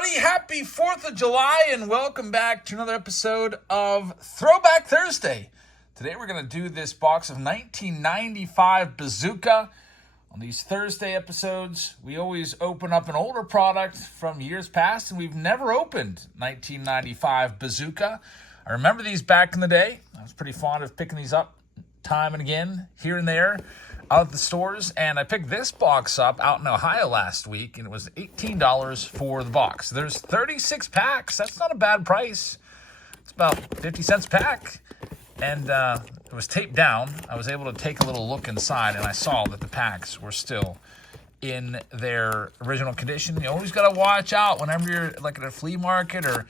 everybody. Happy 4th of July and welcome back to another episode of Throwback Thursday. Today we're going to do this box of 1995 Bazooka. On these Thursday episodes, we always open up an older product from years past, and we've never opened 1995 Bazooka. I remember these back in the day. I was pretty fond of picking these up time and again, here and there, out at the stores, and I picked this box up out in Ohio last week, and it was $18 for the box. There's 36 packs. That's not a bad price. It's about 50 cents a pack, and it was taped down. I was able to take a little look inside, and I saw that the packs were still in their original condition. You always got to watch out whenever you're like at a flea market or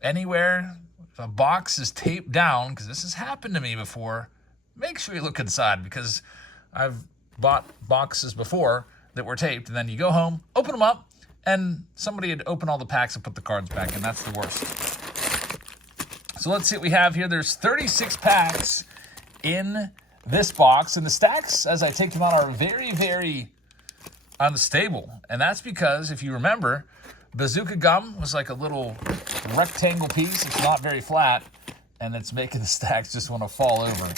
anywhere. If a box is taped down, because this has happened to me before, make sure you look inside, because I've bought boxes before that were taped, and then you go home, open them up, and somebody had opened all the packs and put the cards back in. That's the worst. So let's see what we have here. There's 36 packs in this box, and the stacks, as I take them out, are very, very unstable. And that's because, if you remember, Bazooka gum was like a little rectangle piece. It's not very flat, and it's making the stacks just want to fall over.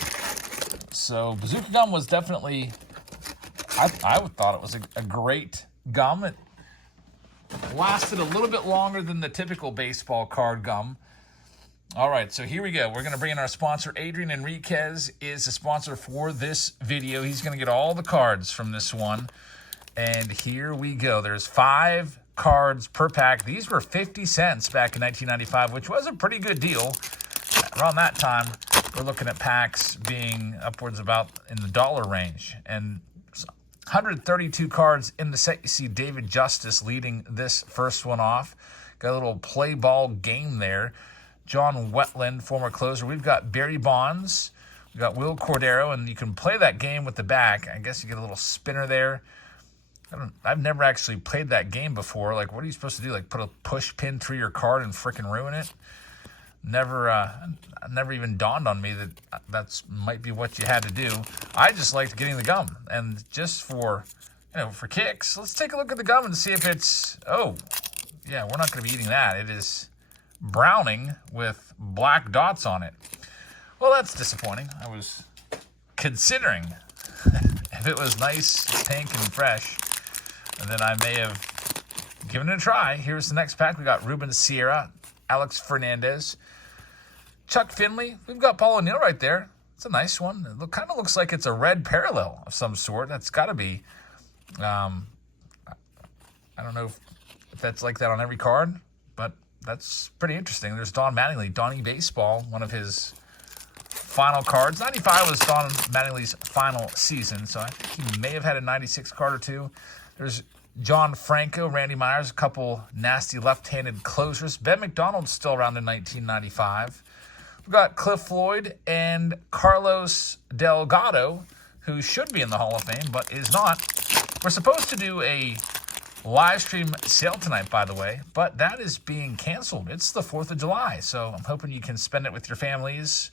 So Bazooka gum was definitely, I thought it was a great gum. It lasted a little bit longer than the typical baseball card gum. All right, so here we go. We're going to bring in our sponsor. Adrian Enriquez is the sponsor for this video. He's going to get all the cards from this one. And here we go. There's 5 cards per pack. These were 50 cents back in 1995, which was a pretty good deal. Around that time, we're looking at packs being upwards about in the dollar range. And 132 cards in the set. You see David Justice leading this first one off. Got a little play ball game there. John Wetland, former closer. We've got Barry Bonds. We've got Will Cordero, and you can play that game with the back. I guess you get a little spinner there. I've never actually played that game before. Like, what are you supposed to do? Like, put a push pin through your card and frickin' ruin it? Never even dawned on me that that's might be what you had to do. I just liked getting the gum, and just for kicks, let's take a look at the gum and see if it's. Oh, yeah, we're not going to be eating that. It is browning with black dots on it. Well, that's disappointing. I was considering if it was nice, pink, and fresh, then I may have given it a try. Here's the next pack. We got Ruben Sierra, Alex Fernandez, Chuck Finley. We've got Paul O'Neill right there. It's a nice one. It kind of looks like it's a red parallel of some sort. That's got to be. I don't know if that's like that on every card, but that's pretty interesting. There's Don Mattingly, Donnie Baseball, one of his final cards. 95 was Don Mattingly's final season, so I think he may have had a 96 card or two. There's John Franco, Randy Myers, a couple nasty left-handed closers. Ben McDonald's still around in 1995. We've got Cliff Floyd and Carlos Delgado, who should be in the Hall of Fame, but is not. We're supposed to do a live stream sale tonight, by the way, but that is being canceled. It's the 4th of July, so I'm hoping you can spend it with your families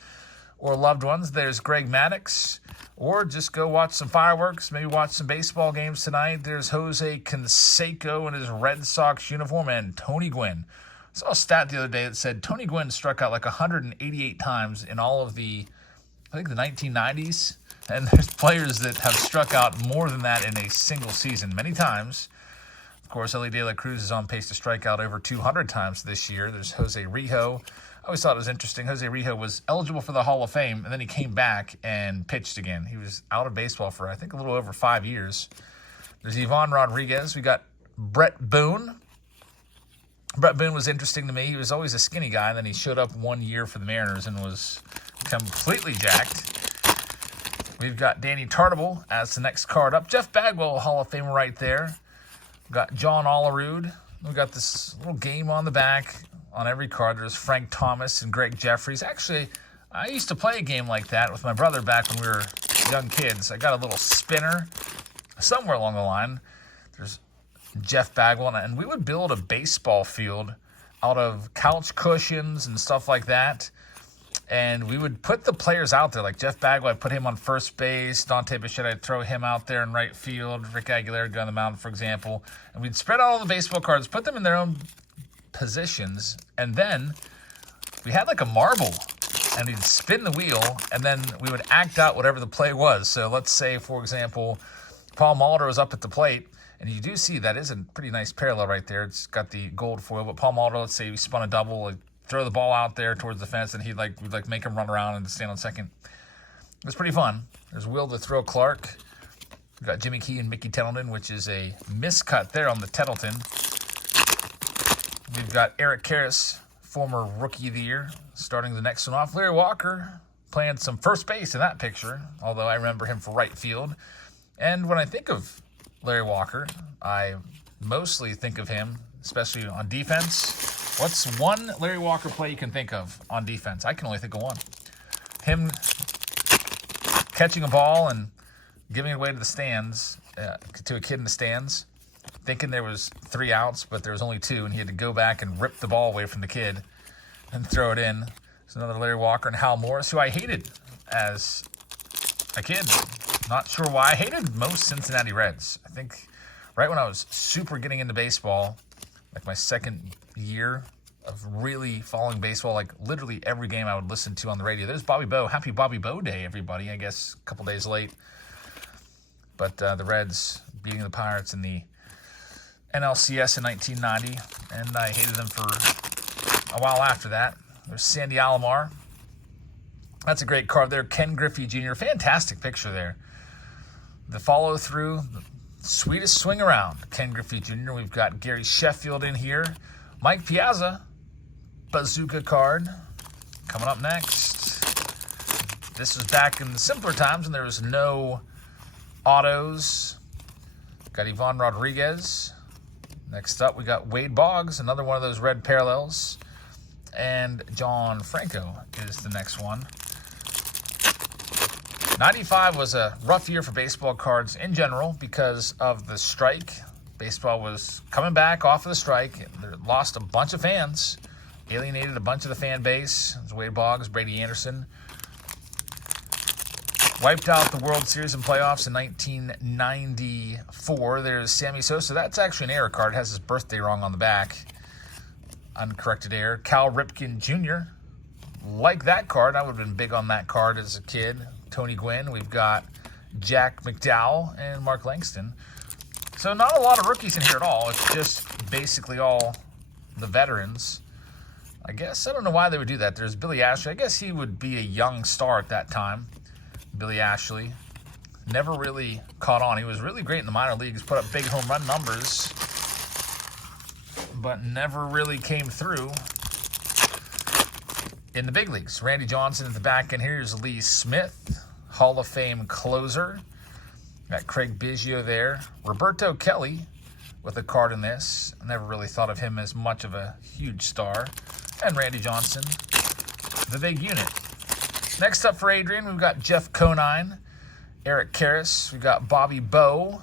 or loved ones. There's Greg Maddux, or just go watch some fireworks, maybe watch some baseball games tonight. There's Jose Canseco in his Red Sox uniform, and Tony Gwynn. I saw a stat the other day that said Tony Gwynn struck out like 188 times in all of the 1990s, and there's players that have struck out more than that in a single season many times. Of course, Ellie De La Cruz is on pace to strike out over 200 times this year. There's Jose Rijo. I always thought it was interesting. Jose Rijo was eligible for the Hall of Fame, and then he came back and pitched again. He was out of baseball for, I think, a little over 5 years. There's Ivan Rodriguez. We got Brett Boone. Brett Boone was interesting to me. He was always a skinny guy, and then he showed up one year for the Mariners and was completely jacked. We've got Danny Tartable as the next card up. Jeff Bagwell, Hall of Famer right there. We've got John Olerud. We've got this little game on the back. On every card, there's Frank Thomas and Greg Jeffries. Actually, I used to play a game like that with my brother back when we were young kids. I got a little spinner somewhere along the line. There's Jeff Bagwell, and we would build a baseball field out of couch cushions and stuff like that. And we would put the players out there, like Jeff Bagwell, I'd put him on first base. Dante Bichette, I'd throw him out there in right field. Rick Aguilera would go on the mound, for example. And we'd spread out all the baseball cards, put them in their own positions, and then we had like a marble, and he'd spin the wheel, and then we would act out whatever the play was. So let's say, for example, Paul Molitor was up at the plate, and you do see that is a pretty nice parallel right there. It's got the gold foil, but Paul Molitor, let's say we spun a double, like throw the ball out there towards the fence, and we'd like make him run around and stand on second. It was pretty fun. There's Will to throw Clark. We've got Jimmy Key and Mickey Tettleton, which is a miscut there on the Tettleton. We've got Eric Karras, former Rookie of the Year, starting the next one off. Larry Walker playing some first base in that picture, although I remember him for right field. And when I think of Larry Walker, I mostly think of him, especially on defense. What's one Larry Walker play you can think of on defense? I can only think of one. Him catching a ball and giving it away to the stands, to a kid in the stands, thinking there was 3 outs, but there was only 2, and he had to go back and rip the ball away from the kid and throw it in. There's another Larry Walker, and Hal Morris, who I hated as a kid. Not sure why. I hated most Cincinnati Reds. I think right when I was super getting into baseball, like my second year of really following baseball, like literally every game I would listen to on the radio. There's Bobby Bo. Happy Bobby Bo Day, everybody. I guess a couple days late. But the Reds beating the Pirates in the NLCS in 1990, and I hated them for a while after that. There's Sandy Alomar. That's a great card there. Ken Griffey Jr., fantastic picture there. The follow-through, the sweetest swing around. Ken Griffey Jr. We've got Gary Sheffield in here. Mike Piazza, bazooka card. Coming up next. This was back in the simpler times when there was no autos. Got Ivan Rodriguez. Next up, we got Wade Boggs, another one of those red parallels. And John Franco is the next one. 95 was a rough year for baseball cards in general because of the strike. Baseball was coming back off of the strike. They lost a bunch of fans, alienated a bunch of the fan base. It was Wade Boggs, Brady Anderson. Wiped out the World Series and playoffs in 1994. There's Sammy Sosa. That's actually an error card. It has his birthday wrong on the back. Uncorrected error. Cal Ripken Jr. Like that card. I would have been big on that card as a kid. Tony Gwynn. We've got Jack McDowell and Mark Langston. So not a lot of rookies in here at all. It's just basically all the veterans. I guess. I don't know why they would do that. There's Billy Ashley. I guess he would be a young star at that time. Billy Ashley never really caught on. He was really great in the minor leagues, put up big home run numbers, but never really came through in the big leagues. Randy Johnson at the back end. Here's Lee Smith, Hall of Fame closer. Got Craig Biggio there. Roberto Kelly with a card in this. I never really thought of him as much of a huge star. And Randy Johnson, the big unit. Next up for Adrian, we've got Jeff Conine, Eric Karras, we've got Bobby Bowe,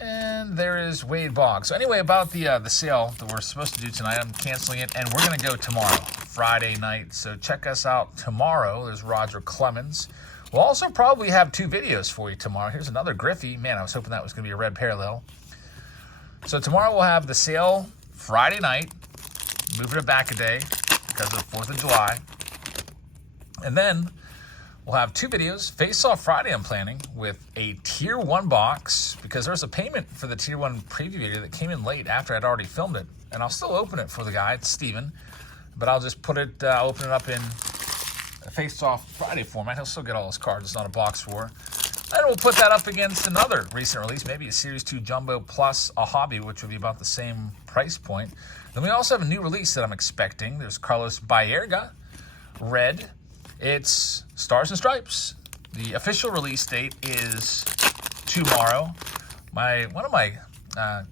and there is Wade Boggs. So anyway, about the sale that we're supposed to do tonight, I'm canceling it, and we're going to go tomorrow, Friday night. So check us out tomorrow. There's Roger Clemens. We'll also probably have 2 videos for you tomorrow. Here's another Griffey. Man, I was hoping that was going to be a red parallel. So tomorrow we'll have the sale Friday night, moving it back a day because of 4th of July. And then we'll have 2 videos. Face-Off Friday I'm planning with a Tier 1 box because there's a payment for the Tier 1 preview video that came in late after I'd already filmed it. And I'll still open it for the guy, it's Steven. But I'll just put it, open it up in a Face-Off Friday format. He'll still get all his cards. It's not a box score. And we'll put that up against another recent release, maybe a Series 2 Jumbo plus a Hobby, which would be about the same price point. Then we also have a new release that I'm expecting. There's Carlos Baerga, red. It's Stars and Stripes. The official release date is tomorrow. One of my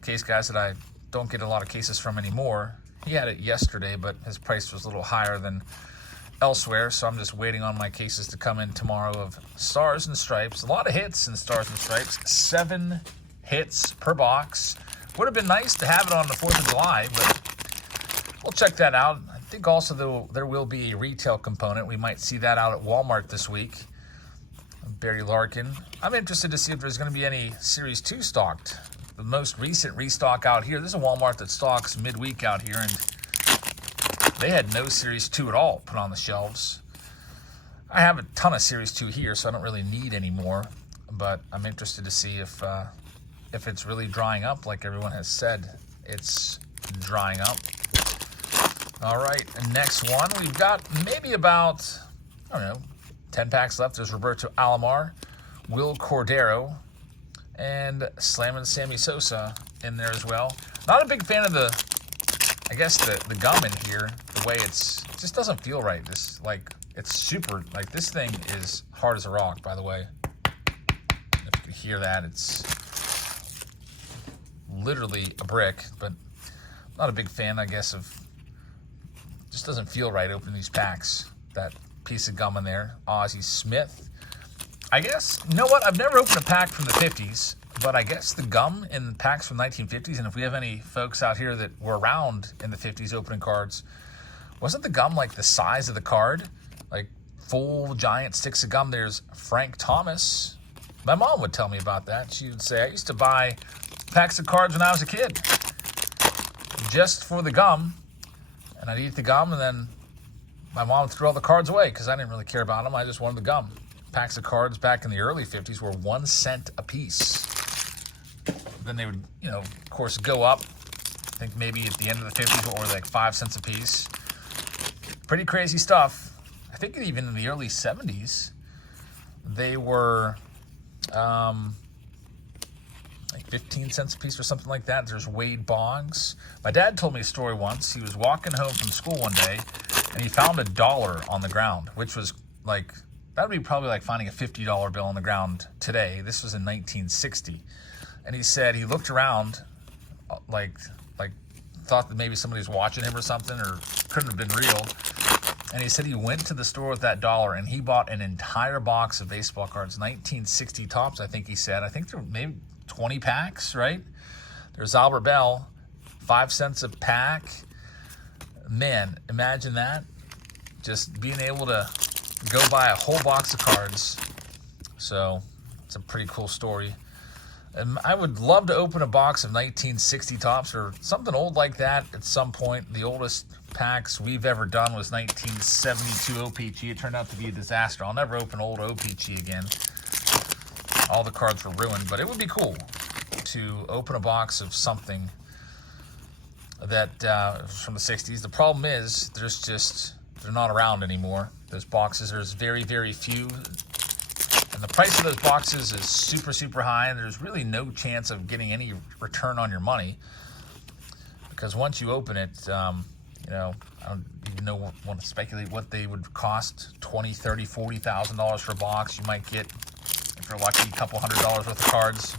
case guys that I don't get a lot of cases from anymore, he had it yesterday, but his price was a little higher than elsewhere, so I'm just waiting on my cases to come in tomorrow of Stars and Stripes. A lot of hits in Stars and Stripes. 7 hits per box. Would have been nice to have it on the 4th of July, but we'll check that out. I think also there will be a retail component. We might see that out at Walmart this week. Barry Larkin. I'm interested to see if there's going to be any Series 2 stocked the most recent restock out here. This is a Walmart that stocks midweek out here, and they had no Series 2 at all put on the shelves. I have a ton of Series 2 here, so I don't really need any more, but I'm interested to see if it's really drying up like everyone has said it's drying up. All right, next one. We've got maybe about, I don't know, 10 packs left. There's Roberto Alomar, Will Cordero, and Slammin' Sammy Sosa in there as well. Not a big fan of the gum in here. The way it just doesn't feel right. This, like, it's super, like, this thing is hard as a rock, by the way. If you can hear that, it's literally a brick, but not a big fan, I guess, of, just doesn't feel right opening these packs. That piece of gum in there, Ozzie Smith. I guess, you know what? I've never opened a pack from the 50s, but I guess the gum in packs from 1950s, and if we have any folks out here that were around in the 50s opening cards, wasn't the gum like the size of the card? Like full giant sticks of gum. There's Frank Thomas. My mom would tell me about that. She would say, I used to buy packs of cards when I was a kid just for the gum, and I'd eat the gum, and then my mom threw all the cards away because I didn't really care about them. I just wanted the gum. Packs of cards back in the early 50s were 1 cent a piece. Then they would, you know, of course, go up. I think maybe at the end of the 50s, what were they, like 5 cents a piece? Pretty crazy stuff. I think even in the early 70s, they were like 15 cents a piece or something like that. There's Wade Boggs. My dad told me a story once. He was walking home from school one day, and he found $1 on the ground, which was like, that would be probably like finding a $50 bill on the ground today. This was in 1960. And he said he looked around, like thought that maybe somebody was watching him or something, or couldn't have been real. And he said he went to the store with that $1 and he bought an entire box of baseball cards, 1960 tops, I think he said. I think there were maybe 20 packs, right? There's Albert Bell, 5 cents a pack. Man, imagine that. Just being able to go buy a whole box of cards. So it's a pretty cool story. And I would love to open a box of 1960 tops or something old like that at some point. The oldest packs we've ever done was 1972 OPG. It turned out to be a disaster. I'll never open old OPG again. All the cards were ruined, but it would be cool to open a box of something that from the 60s. The problem is they're not around anymore. Those boxes, there's very, very few. And the price of those boxes is super, super high, and there's really no chance of getting any return on your money. Because once you open it, you know, I don't even want to speculate what they would cost, $20,000, $30,000, $40,000 for a box. You might get, if you're lucky, a couple $100s worth of cards.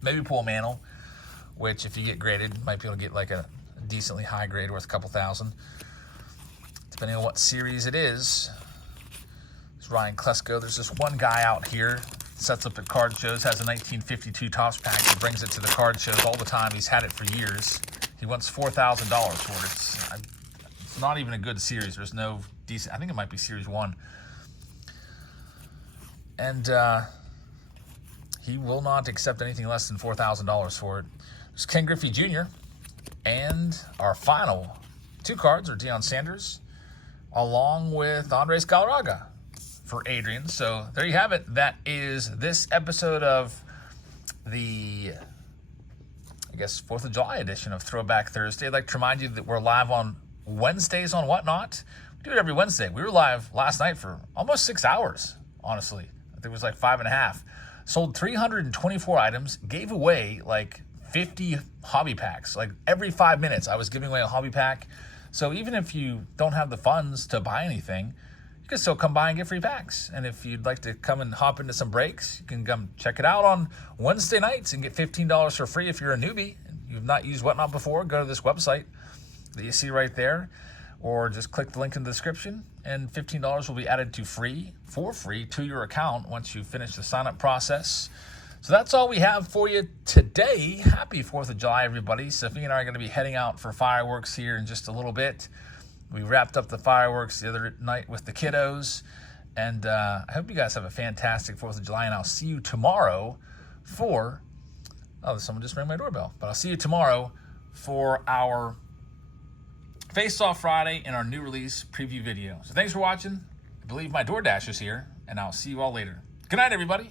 Maybe pull a mantle, which if you get graded, you might be able to get like a decently high grade worth a couple thousand, depending on what series it is. Ryan Klesko. There's this one guy out here, sets up at card shows, has a 1952 Topps pack. He brings it to the card shows all the time. He's had it for years. He wants $4,000 for it. It's not even a good series. There's no decent, I think it might be Series 1. And he will not accept anything less than $4,000 for it. There's Ken Griffey Jr. And our final 2 cards are Deion Sanders, along with Andres Galarraga for Adrian. So there you have it. That is this episode of the, I guess, 4th of July edition of Throwback Thursday. I'd like to remind you that we're live on Wednesdays on Whatnot. We do it every Wednesday. We were live last night for almost 6 hours, honestly. I think it was like 5.5. Sold 324 items, gave away like 50 hobby packs. Like every 5 minutes I was giving away a hobby pack. So even if you don't have the funds to buy anything, you can still come by and get free packs. And if you'd like to come and hop into some breaks, you can come check it out on Wednesday nights and get $15 for free if you're a newbie. You've not used Whatnot before, go to this website that you see right there, or just click the link in the description, and $15 will be added for free to your account once you finish the sign-up process. So that's all we have for you today. Happy 4th of July, everybody. Sophie and I are going to be heading out for fireworks here in just a little bit. We wrapped up the fireworks the other night with the kiddos. And I hope you guys have a fantastic 4th of July. And I'll see you tomorrow for Oh, someone just rang my doorbell. But I'll see you tomorrow for our Face Off Friday and our new release preview video. So thanks for watching. I believe my DoorDash is here, and I'll see you all later. Good night, everybody.